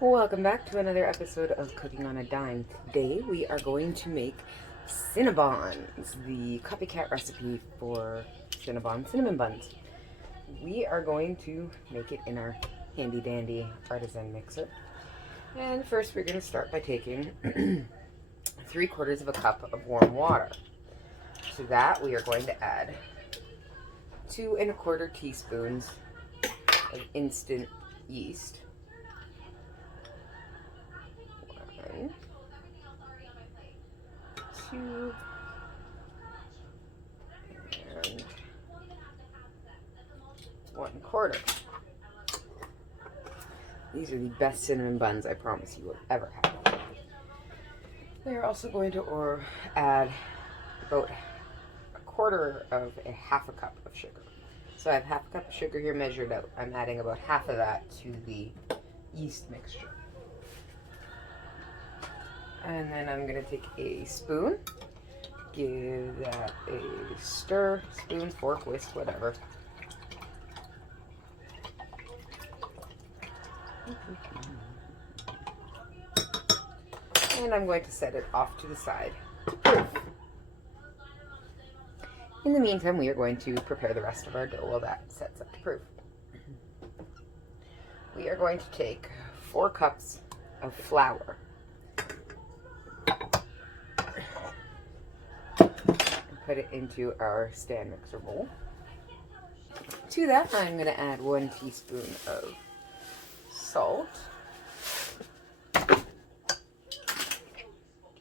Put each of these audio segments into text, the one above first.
Welcome back to another episode of Cooking on a Dime. Today we are going to make Cinnabons, the copycat recipe for Cinnabon cinnamon buns. We are going to make it in our handy dandy artisan mixer. And first we're going to start by taking 3/4 of a cup of warm water. To that we are going to add 2 1/4 teaspoons of instant yeast. 1, 2, and 1/4. These are the best cinnamon buns I promise you will ever have. We are also going to add about 1/4 of a half a cup of sugar. So I have half a cup of sugar here measured out. I'm adding about half of that to the yeast mixture. And then I'm going to take a spoon, give that a stir, spoon, fork, whisk, whatever. And I'm going to set it off to the side to proof. In the meantime, we are going to prepare the rest of our dough while that sets up to proof. We are going to take 4 cups of flour and put it into our stand mixer bowl. To that, I'm going to add 1 teaspoon of salt.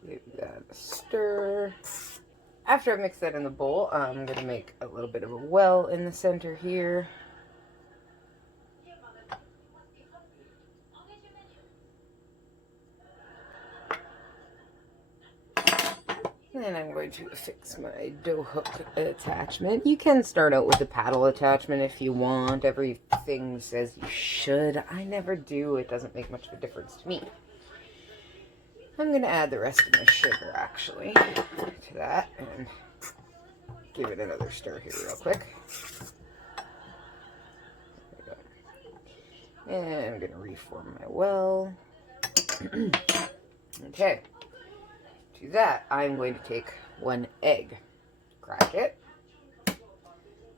Give that a stir. After I mix that in the bowl, I'm going to make a little bit of a well in the center here. And then I'm going to fix my dough hook attachment. You can start out with a paddle attachment if you want. Everything says you should. I never do. It doesn't make much of a difference to me. I'm going to add the rest of my sugar, actually, to that, and give it another stir here real quick. There we go. And I'm going to reform my well. Okay. To that, I'm going to take 1 egg, crack it,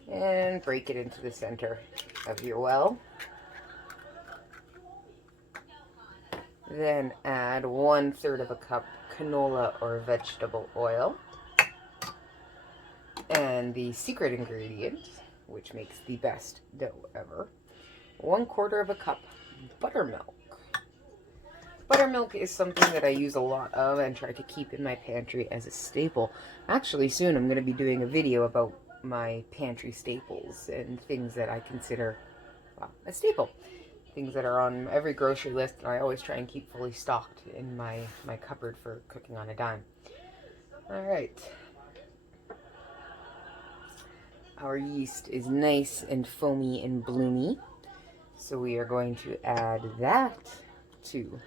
and break it into the center of your well. Then add 1/3 of a cup canola or vegetable oil. And the secret ingredient, which makes the best dough ever, 1/4 of a cup buttermilk. Buttermilk is something that I use a lot of and try to keep in my pantry as a staple. Actually, soon I'm going to be doing a video about my pantry staples and things that I consider, well, a staple. Things that are on every grocery list that I always try and keep fully stocked in my cupboard for cooking on a dime. Alright. Our yeast is nice and foamy and bloomy. So we are going to add that to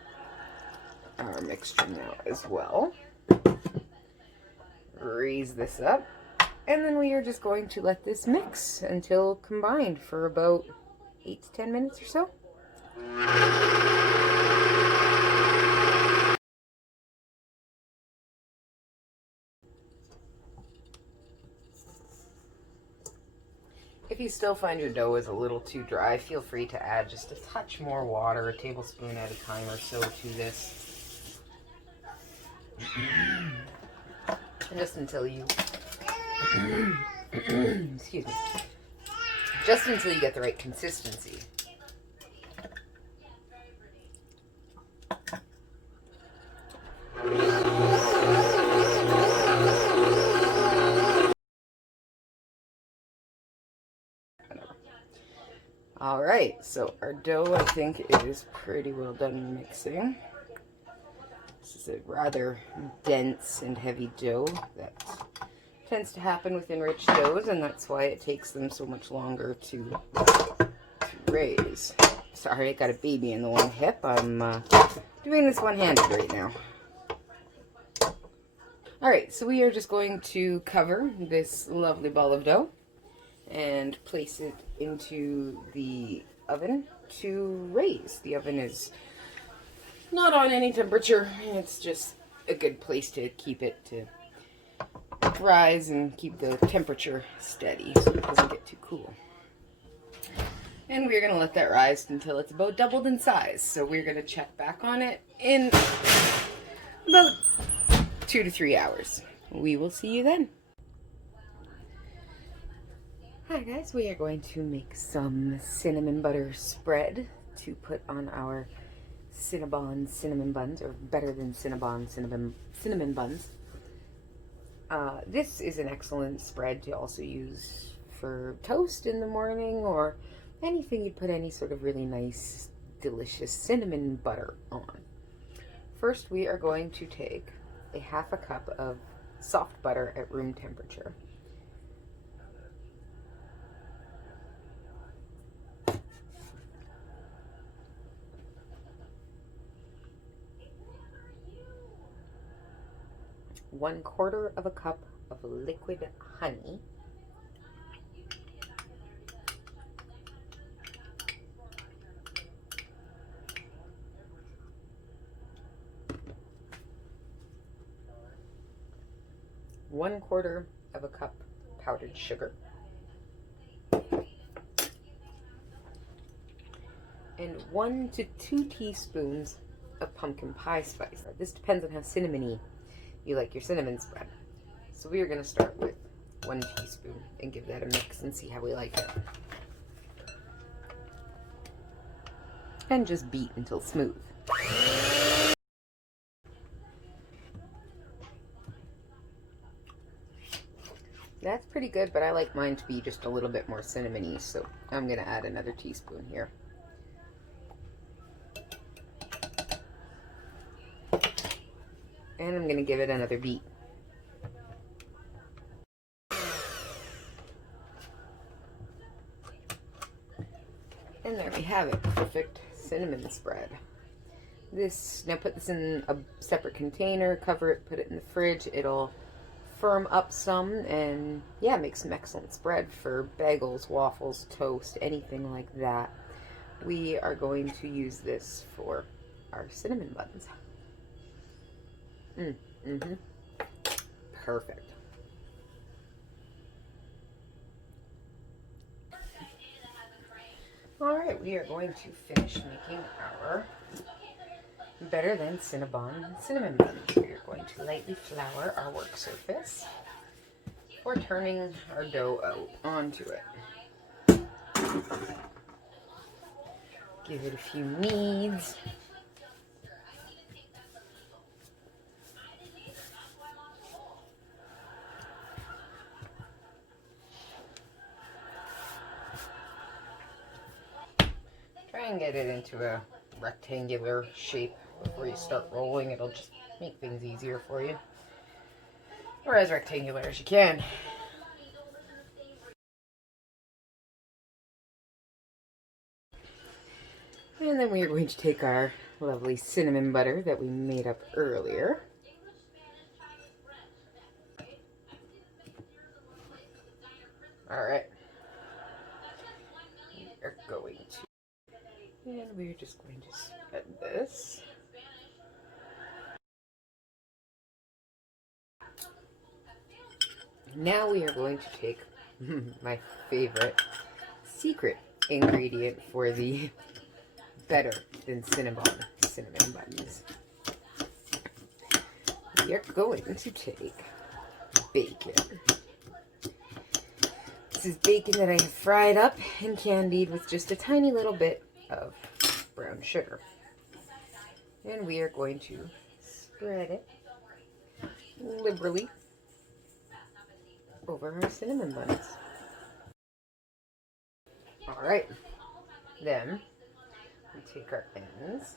our mixture now as well. Raise this up. And then we are just going to let this mix until combined for about 8 to 10 minutes or so. If you still find your dough is a little too dry, feel free to add just a touch more water, a tablespoon at a time or so to this. Just until you, excuse me, just until you get the right consistency. Alright, so our dough I think is pretty well done mixing. This is a rather dense and heavy dough that tends to happen with enriched doughs, and that's why it takes them so much longer to raise. Sorry, I got a baby in the one hip. I'm doing this one-handed right now. Alright, so we are just going to cover this lovely ball of dough and place it into the oven to raise. The oven is Not on any temperature. It's just a good place to keep it to rise and keep the temperature steady so it doesn't get too cool. And we're going to let that rise until it's about doubled in size. So we're going to check back on it in about 2 to 3 hours. We will see you then. Hi guys, we are going to make some cinnamon butter spread to put on our Cinnabon cinnamon buns, or better than Cinnabon cinnamon buns. This is an excellent spread to also use for toast in the morning or anything you'd put any sort of really nice, delicious cinnamon butter on. First, we are going to take a half a cup of soft butter at room temperature. One-quarter of a cup of liquid honey. One-quarter of a cup powdered sugar. And 1 to 2 teaspoons of pumpkin pie spice. This depends on how cinnamony you like your cinnamon spread. So we are going to start with 1 teaspoon and give that a mix and see how we like it. And just beat until smooth. That's pretty good, but I like mine to be just a little bit more cinnamony, so I'm going to add another teaspoon here. And I'm going to give it another beat. And there we have it, perfect cinnamon spread. Now put this in a separate container, cover it, put it in the fridge. It'll firm up some and yeah, make some excellent spread for bagels, waffles, toast, anything like that. We are going to use this for our cinnamon buns. Perfect. All right, we are going to finish making our better than Cinnabon cinnamon buns. We are going to lightly flour our work surface before turning our dough out onto it. Give it a few kneads. Try and get it into a rectangular shape before you start rolling. It'll just make things easier for you. Or as rectangular as you can. And then we are going to take our lovely cinnamon butter that we made up earlier. Alright. We are going to... And we're just going to spread this. Now we are going to take my favorite secret ingredient for the better than Cinnabon cinnamon buns. We are going to take bacon. This is bacon that I have fried up and candied with just a tiny little bit of brown sugar. And we are going to spread it liberally over our cinnamon buns. Alright, then we take our ends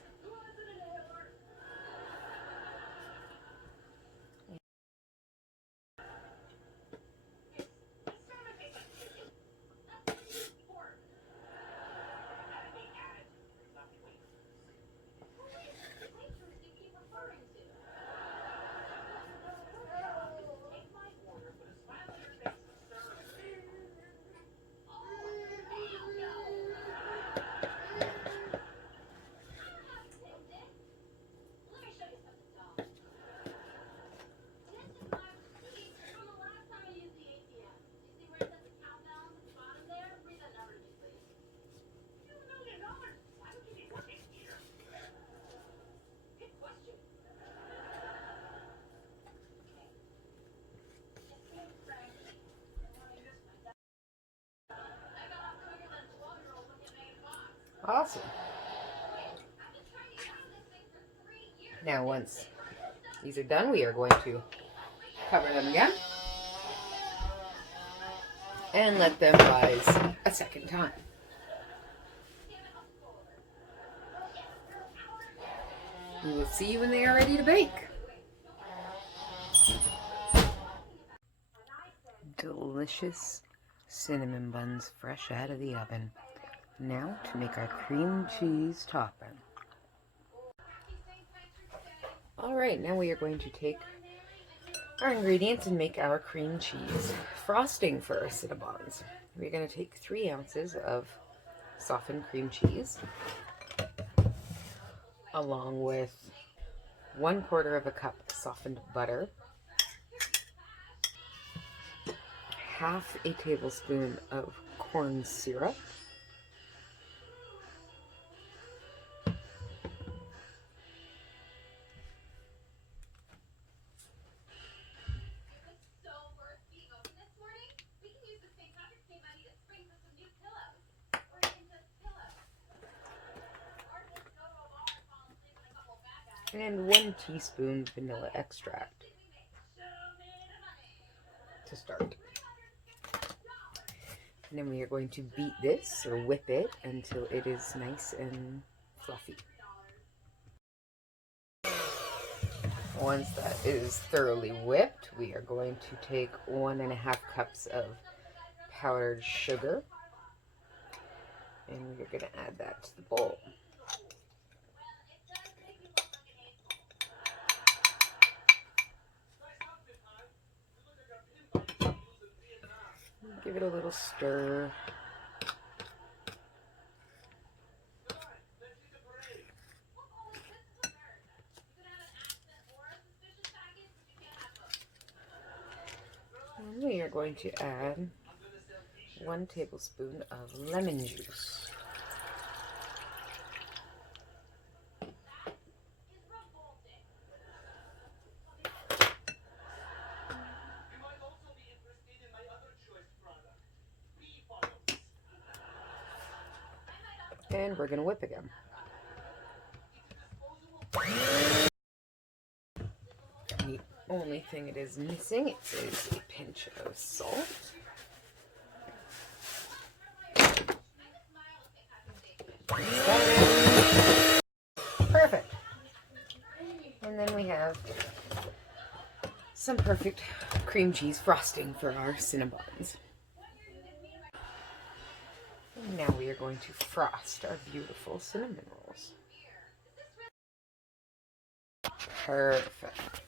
Awesome. Now once these are done, we are going to cover them again and let them rise a second time. We will see you when they are ready to bake. Delicious cinnamon buns fresh out of the oven. Now to make our cream cheese topping. Alright, now we are going to take our ingredients and make our cream cheese frosting for our Cinnabons. We're going to take 3 ounces of softened cream cheese, along with 1/4 of a cup softened butter, half a tablespoon of corn syrup, and 1 teaspoon vanilla extract to start. And then we are going to beat this, or whip it, until it is nice and fluffy. Once that is thoroughly whipped, we are going to take 1½ cups of powdered sugar, and we're going to add that to the bowl. Give it a little stir. And we are going to add 1 tablespoon of lemon juice. And we're going to whip again. The only thing it is missing is a pinch of salt. Perfect. And then we have some perfect cream cheese frosting for our Cinnabons. Now we are going to frost our beautiful cinnamon rolls. Perfect.